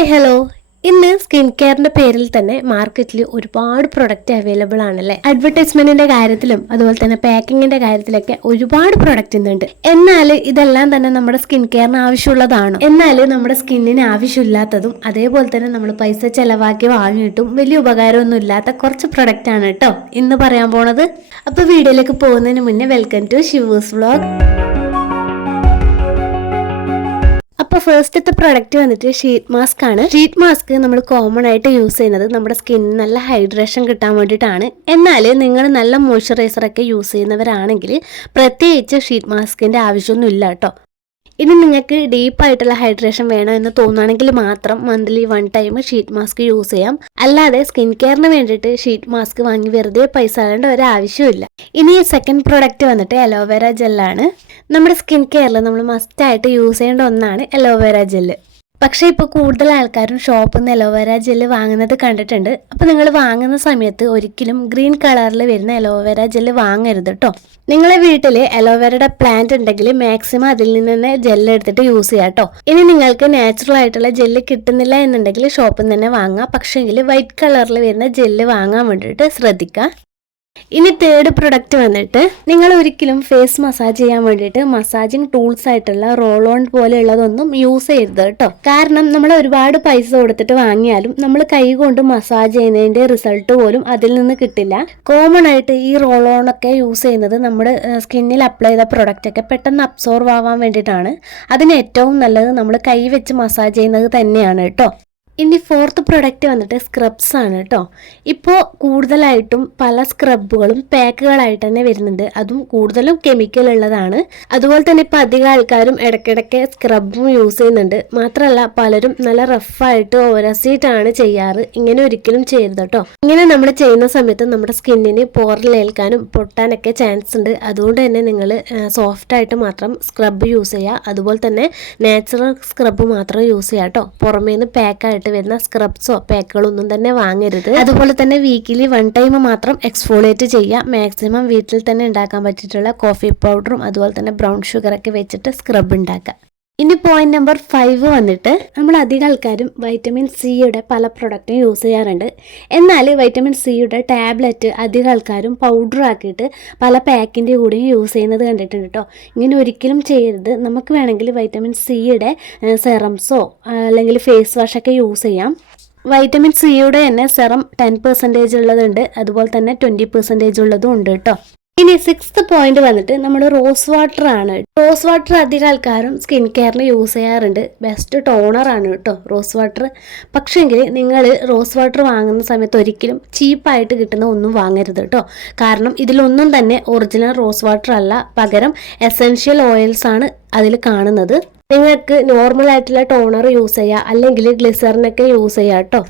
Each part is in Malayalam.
ഹായ് ഹലോ ഇന്ന് സ്കിൻ കെയറിന്റെ പേരിൽ തന്നെ മാർക്കറ്റിൽ ഒരുപാട് പ്രൊഡക്റ്റ് അവൈലബിൾ ആണല്ലേ? അഡ്വർടൈസ്മെന്റിന്റെ കാര്യത്തിലും അതുപോലെ തന്നെ പാക്കിങ്ങിന്റെ കാര്യത്തിലൊക്കെ ഒരുപാട് പ്രൊഡക്റ്റ് ഇന്നുണ്ട്. എന്നാൽ ഇതെല്ലാം തന്നെ നമ്മുടെ സ്കിൻ കെയറിന് ആവശ്യമുള്ളതാണ്. എന്നാൽ നമ്മുടെ സ്കിന്നിന് ആവശ്യമില്ലാത്തതും അതേപോലെ തന്നെ നമ്മൾ പൈസ ചെലവാക്കി വാങ്ങിയിട്ടും വലിയ ഉപകാരമൊന്നും ഇല്ലാത്ത കുറച്ച് പ്രൊഡക്റ്റ് ആണ് കേട്ടോ. ഇന്ന് പറയാൻ പോണത്. അപ്പൊ വീഡിയോയിലേക്ക് പോകുന്നതിന് മുന്നേ വെൽക്കം ടു ഷിവൂസ് വ്ളോഗ് അപ്പൊ ഫസ്റ്റത്തെ പ്രൊഡക്റ്റ് വന്നിട്ട് ഷീറ്റ് മാസ്ക് ആണ്. ഷീറ്റ് മാസ്ക് നമ്മൾ കോമൺ ആയിട്ട് യൂസ് ചെയ്യുന്നത് നമ്മുടെ സ്കിന്നിന് നല്ല ഹൈഡ്രേഷൻ കിട്ടാൻ വേണ്ടിയിട്ടാണ്. എന്നാൽ നിങ്ങൾ നല്ല മോയ്സ്ചറൈസർ ഒക്കെ യൂസ് ചെയ്യുന്നവരാണെങ്കിൽ പ്രത്യേകിച്ച് ഷീറ്റ് മാസ്കിന്റെ ആവശ്യമൊന്നും ഇല്ല കേട്ടോ. ഇനി നിങ്ങൾക്ക് ഡീപ്പായിട്ടുള്ള ഹൈഡ്രേഷൻ വേണം എന്ന് തോന്നുകയാണെങ്കിൽ മാത്രം monthly one time sheet mask use ചെയ്യാം. അല്ലാതെ സ്കിൻ കെയറിന് വേണ്ടിയിട്ട് ഷീറ്റ് മാസ്ക് വാങ്ങി വെറുതെ പൈസ ആകേണ്ട ഒരു ആവശ്യമില്ല ഇനി സെക്കൻഡ് പ്രൊഡക്റ്റ് വന്നിട്ട് അലോവേര ജെല്ലാണ് നമ്മുടെ സ്കിൻ കെയറിൽ നമ്മൾ മസ്റ്റായിട്ട് യൂസ് ചെയ്യേണ്ട ഒന്നാണ് അലോവേര ജെല്ല് പക്ഷേ ഇപ്പോൾ കൂടുതൽ ആൾക്കാരും ഷോപ്പിൽ നിന്ന് അലോവേര ജെല്ല് വാങ്ങുന്നത് കണ്ടിട്ടുണ്ട്. അപ്പോൾ നിങ്ങൾ വാങ്ങുന്ന സമയത്ത് ഒരിക്കലും ഗ്രീൻ കളറിൽ വരുന്ന അലോവേര ജെല്ല് വാങ്ങരുത് കേട്ടോ നിങ്ങളെ വീട്ടിൽ അലോവേരയുടെ പ്ലാന്റ് ഉണ്ടെങ്കിൽ മാക്സിമം അതിൽ നിന്ന് തന്നെ ജെല്ല് എടുത്തിട്ട് യൂസ് ചെയ്യാം കേട്ടോ ഇനി നിങ്ങൾക്ക് നാച്ചുറൽ ആയിട്ടുള്ള ജെല്ല് കിട്ടുന്നില്ല എന്നുണ്ടെങ്കിൽ ഷോപ്പിൽ നിന്ന് തന്നെ വാങ്ങാം. പക്ഷേങ്കിൽ വൈറ്റ് കളറിൽ വരുന്ന ജെല്ല് വാങ്ങാൻ വേണ്ടിയിട്ട് ശ്രദ്ധിക്കുക ഇനി തേർഡ് പ്രൊഡക്റ്റ് വന്നിട്ട് നിങ്ങൾ ഒരിക്കലും ഫേസ് മസാജ് ചെയ്യാൻ വേണ്ടിയിട്ട് മസാജിങ് ടൂൾസ് ആയിട്ടുള്ള റോൾ ഓൺ പോലെയുള്ളതൊന്നും യൂസ് ചെയ്യരുത് കേട്ടോ. കാരണം നമ്മൾ ഒരുപാട് പൈസ കൊടുത്തിട്ട് വാങ്ങിയാലും നമ്മൾ കൈ കൊണ്ട് മസാജ് ചെയ്യുന്നതിന്റെ റിസൾട്ട് പോലും അതിൽ നിന്ന് കിട്ടില്ല. കോമൺ ആയിട്ട് ഈ റോൾ ഓൺ ഒക്കെ യൂസ് ചെയ്യുന്നത് നമ്മുടെ സ്കിന്നിൽ അപ്ലൈ ചെയ്ത പ്രൊഡക്റ്റ് ഒക്കെ പെട്ടെന്ന് അബ്സോർവ് ആവാൻ വേണ്ടിയിട്ടാണ്. അതിന് ഏറ്റവും നല്ലത് നമ്മൾ കൈ വെച്ച് മസാജ് ചെയ്യുന്നത് തന്നെയാണ് കേട്ടോ. ഇനി ഫോർത്ത് പ്രൊഡക്റ്റ് വന്നിട്ട് സ്ക്രബ്സ് ആണ് കേട്ടോ ഇപ്പോൾ കൂടുതലായിട്ടും പല സ്ക്രബുകളും പാക്കുകളായിട്ട് തന്നെ വരുന്നുണ്ട്. അതും കൂടുതലും കെമിക്കൽ ഉള്ളതാണ്. അതുപോലെ തന്നെ ഇപ്പോൾ അധികം ആൾക്കാരും ഇടയ്ക്കിടയ്ക്ക് സ്ക്രബും യൂസ് ചെയ്യുന്നുണ്ട്. മാത്രമല്ല പലരും നല്ല റഫായിട്ട് ഓരസിയിട്ടാണ് ചെയ്യാറ്. ഇങ്ങനെ ഒരിക്കലും ചെയ്യരുത് കേട്ടോ ഇങ്ങനെ നമ്മൾ ചെയ്യുന്ന സമയത്ത് നമ്മുടെ സ്കിന്നിന് പോറിലേൽക്കാനും പൊട്ടാനൊക്കെ ചാൻസ് ഉണ്ട്. അതുകൊണ്ട് തന്നെ നിങ്ങൾ സോഫ്റ്റ് ആയിട്ട് മാത്രം സ്ക്രബ് യൂസ് ചെയ്യുക അതുപോലെ തന്നെ നാച്ചുറൽ സ്ക്രബ് മാത്രം യൂസ് ചെയ്യുക കേട്ടോ പുറമേന്ന് പാക്കായിട്ട് വരുന്ന സ്ക്രബ്സോ പാക്കുകളൊന്നും തന്നെ വാങ്ങരുത്. അതുപോലെ തന്നെ വീക്കിലി വൺ ടൈം മാത്രം എക്സ്ഫോളിയേറ്റ് ചെയ്യുക. മാക്സിമം വീട്ടിൽ തന്നെ ഉണ്ടാക്കാൻ പറ്റിയിട്ടുള്ള കോഫി പൗഡറും അതുപോലെ തന്നെ ബ്രൗൺ ഷുഗറൊക്കെ വെച്ചിട്ട് സ്ക്രബ് ഉണ്ടാക്കുക. ഇനി പോയിന്റ് നമ്പർ ഫൈവ് വന്നിട്ട് നമ്മൾ അധികം ആൾക്കാരും വൈറ്റമിൻ സിയുടെ പല പ്രൊഡക്റ്റും യൂസ് ചെയ്യാറുണ്ട്. എന്നാൽ വൈറ്റമിൻ സിയുടെ ടാബ്ലറ്റ് അധികം ആൾക്കാരും പൗഡർ ആക്കിയിട്ട് പല പാക്കിന്റെ കൂടെയും യൂസ് ചെയ്യുന്നത് കണ്ടിട്ടുണ്ട് കേട്ടോ ഇങ്ങനെ ഒരിക്കലും ചെയ്യരുത്. നമുക്ക് വേണമെങ്കിൽ വൈറ്റമിൻ സിയുടെ സെറംസോ അല്ലെങ്കിൽ ഫേസ് വാഷൊക്കെ യൂസ് ചെയ്യാം. വൈറ്റമിൻ സിയുടെ തന്നെ സെറം ടെൻ പെർസെന്റേജ് ഉള്ളതുണ്ട്. അതുപോലെ തന്നെ ട്വന്റി പെർസെന്റേജ് ഉള്ളതും ഉണ്ട് കേട്ടോ ഇനി സിക്സ്ത് പോയിന്റ് വന്നിട്ട് നമ്മൾ റോസ് വാട്ടർ ആണ്. റോസ് വാട്ടർ അധികം ആൾക്കാരും സ്കിൻ കെയറിന് യൂസ് ചെയ്യാറുണ്ട്. ബെസ്റ്റ് ടോണർ ആണ് കേട്ടോ റോസ് വാട്ടർ പക്ഷേങ്കിൽ നിങ്ങൾ റോസ് വാട്ടർ വാങ്ങുന്ന സമയത്ത് ഒരിക്കലും ചീപ്പായിട്ട് കിട്ടുന്ന ഒന്നും വാങ്ങരുത് കേട്ടോ. കാരണം ഇതിലൊന്നും തന്നെ ഒറിജിനൽ റോസ് വാട്ടർ അല്ല. പകരം എസെൻഷ്യൽ ഓയിൽസ് ആണ് അതിൽ കാണുന്നത്. നിങ്ങൾക്ക് നോർമൽ ആയിട്ടുള്ള ടോണർ യൂസ് ചെയ്യുക അല്ലെങ്കിൽ ഗ്ലിസറിനൊക്കെ യൂസ് ചെയ്യുക കേട്ടോ.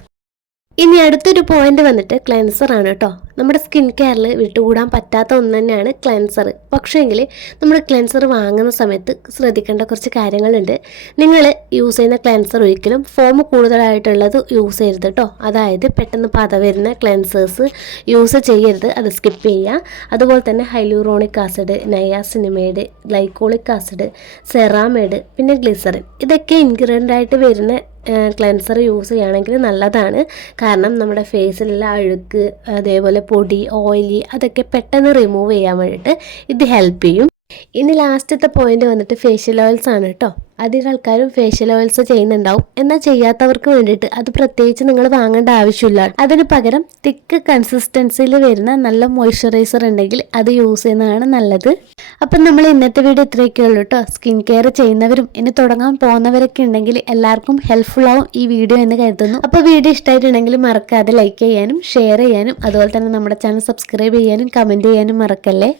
ഇനി അടുത്തൊരു പോയിന്റ് വന്നിട്ട് ക്ലെൻസർ ആണ് കേട്ടോ. നമ്മുടെ സ്കിൻ കെയറിൽ വിട്ടുകൂടാൻ പറ്റാത്ത ഒന്ന് തന്നെയാണ് ക്ലെൻസർ പക്ഷേങ്കിൽ നമ്മൾ ക്ലെൻസർ വാങ്ങുന്ന സമയത്ത് ശ്രദ്ധിക്കേണ്ട കുറച്ച് കാര്യങ്ങളുണ്ട്. നിങ്ങൾ യൂസ് ചെയ്യുന്ന ക്ലെൻസർ ഒരിക്കലും ഫോം കൂടുതലായിട്ടുള്ളത് യൂസ് ചെയ്യരുത് കേട്ടോ. അതായത് പെട്ടെന്ന് പത വരുന്ന ക്ലെൻസേഴ്സ് യൂസ് ചെയ്യരുത്. അത് സ്കിപ്പ് ചെയ്യുക. അതുപോലെ തന്നെ hyaluronic acid niacinamide glycolic acid ceramide പിന്നെ ഗ്ലിസറിൻ ഇതൊക്കെ ഇൻഗ്രീഡിയന്റ് ആയിട്ട് വരുന്ന ക്ലെൻസർ യൂസ് ചെയ്യുകയാണെങ്കിൽ നല്ലതാണ്. കാരണം നമ്മുടെ ഫേസിലുള്ള അഴുക്ക് അതേപോലെ പൊടി ഓയിലി അതൊക്കെ പെട്ടെന്ന് റിമൂവ് ചെയ്യാൻ വേണ്ടിയിട്ട് ഇത് ഹെൽപ്പ് ചെയ്യും. ഇനി ലാസ്റ്റത്തെ പോയിന്റ് വന്നിട്ട് ഫേഷ്യൽ ഓയിൽസ് ആണ് കേട്ടോ. അധികം ആൾക്കാരും ഫേഷ്യൽ ഓയിൽസ് ചെയ്യുന്നുണ്ടാവും. എന്നാൽ ചെയ്യാത്തവർക്ക് വേണ്ടിയിട്ട് അത് പ്രത്യേകിച്ച് നിങ്ങൾ വാങ്ങേണ്ട ആവശ്യമില്ല. അതിന് പകരം തിക്ക് കൺസിസ്റ്റൻസിയിൽ വരുന്ന നല്ല മോയ്സ്ചറൈസർ ഉണ്ടെങ്കിൽ അത് യൂസ് ചെയ്യുന്നതാണ് നല്ലത്. അപ്പം നമ്മൾ ഇന്നത്തെ വീഡിയോ ഇത്രയൊക്കെ ഉള്ളൂ കേട്ടോ. സ്കിൻ കെയർ ചെയ്യുന്നവരും ഇനി തുടങ്ങാൻ പോകുന്നവരൊക്കെ ഉണ്ടെങ്കിൽ എല്ലാവർക്കും ഹെൽപ്ഫുൾ ആവും ഈ വീഡിയോ എന്ന് കരുതുന്നു. അപ്പോൾ വീഡിയോ ഇഷ്ടമായിട്ടുണ്ടെങ്കിൽ മറക്കാതെ ലൈക്ക് ചെയ്യാനും ഷെയർ ചെയ്യാനും അതുപോലെ തന്നെ നമ്മുടെ ചാനൽ സബ്സ്ക്രൈബ് ചെയ്യാനും കമന്റ് ചെയ്യാനും മറക്കല്ലേ?